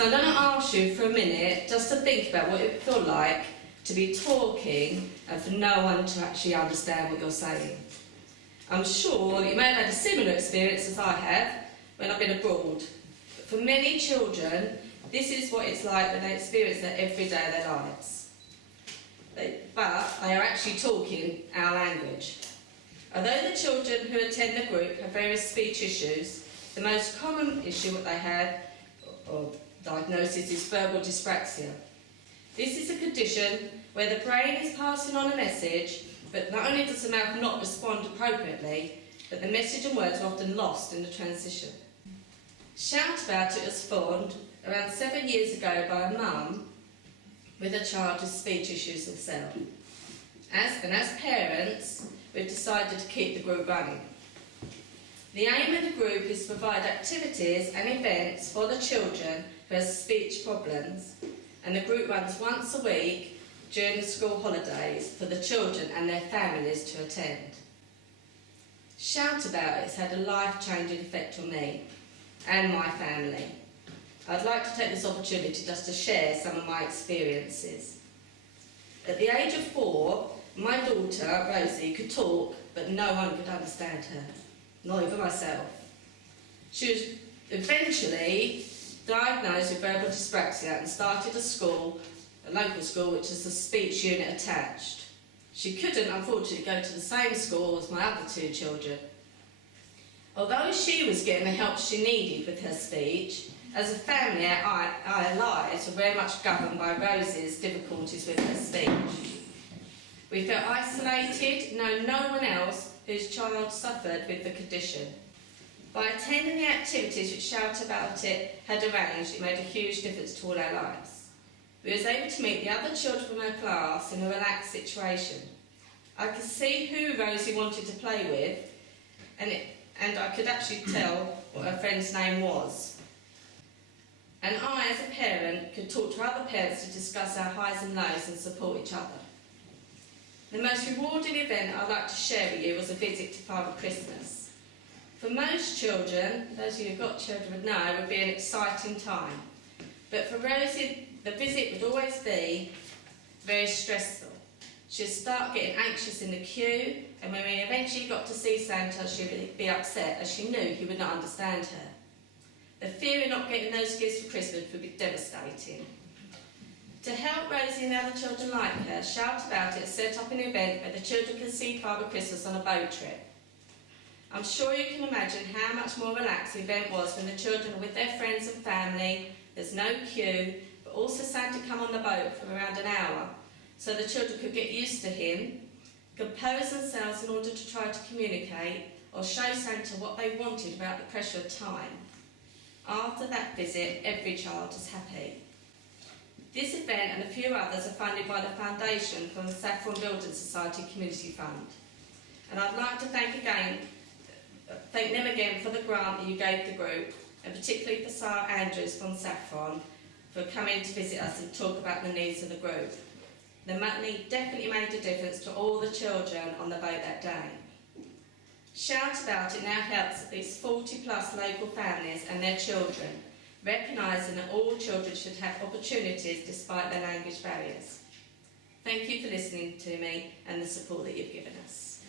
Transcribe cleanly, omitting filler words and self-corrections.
So I'm going to ask you for a minute just to think about what it would feel like to be talking and for no one to actually understand what you're saying. I'm sure you may have had a similar experience as I have when I've been abroad. But for many children, this is what it's like when they experience that every day of their lives. But they are actually talking our language. Although the children who attend the group have various speech issues, the most common issue that they have, or diagnosis, is verbal dyspraxia. This is a condition where the brain is passing on a message, but not only does the mouth not respond appropriately, but the message and words are often lost in the transition. Shout About It was formed around 7 years ago by a mum with a child with speech issues themselves. As parents, we've decided to keep the group running. The aim of the group is to provide activities and events for the children who have speech problems, and the group runs once a week during the school holidays for the children and their families to attend. Shout About It has had a life-changing effect on me and my family. I'd like to take this opportunity just to share some of my experiences. At the age of 4, my daughter, Rosie, could talk, but no one could understand her, not even myself. She was eventually diagnosed with verbal dyspraxia and started a local school, which is a speech unit attached. She couldn't, unfortunately, go to the same school as my other 2 children. Although she was getting the help she needed with her speech, as a family, our lives were very much governed by Rosie's difficulties with her speech. We felt isolated, knowing no one else whose child suffered with the condition. By attending the activities which Shout About It had arranged, it made a huge difference to all our lives. We was able to meet the other children from her class in a relaxed situation. I could see who Rosie wanted to play with, and I could actually tell what her friend's name was. And I, as a parent, could talk to other parents to discuss our highs and lows and support each other. The most rewarding event I'd like to share with you was a visit to Father Christmas. For most children, those of you who've got children would know, it would be an exciting time. But for Rosie, the visit would always be very stressful. She'd start getting anxious in the queue, and when we eventually got to see Santa, she would be upset as she knew he would not understand her. The fear of not getting those gifts for Christmas would be devastating. To help Rosie and the other children like her, Shout About It has set up an event where the children can see Father Christmas on a boat trip. I'm sure you can imagine how much more relaxed the event was when the children are with their friends and family, there's no queue, but also Santa come on the boat for around an hour, so the children could get used to him, compose themselves in order to try to communicate or show Santa what they wanted without the pressure of time. After that visit, every child is happy. This event and a few others are funded by the Foundation from the Saffron Building Society Community Fund. And I'd like to thank them again for the grant that you gave the group, and particularly for Sarah Andrews from Saffron for coming to visit us and talk about the needs of the group. The money definitely made a difference to all the children on the boat that day. Shout About It now helps at least 40+ local families and their children, recognising that all children should have opportunities despite their language barriers. Thank you for listening to me and the support that you've given us.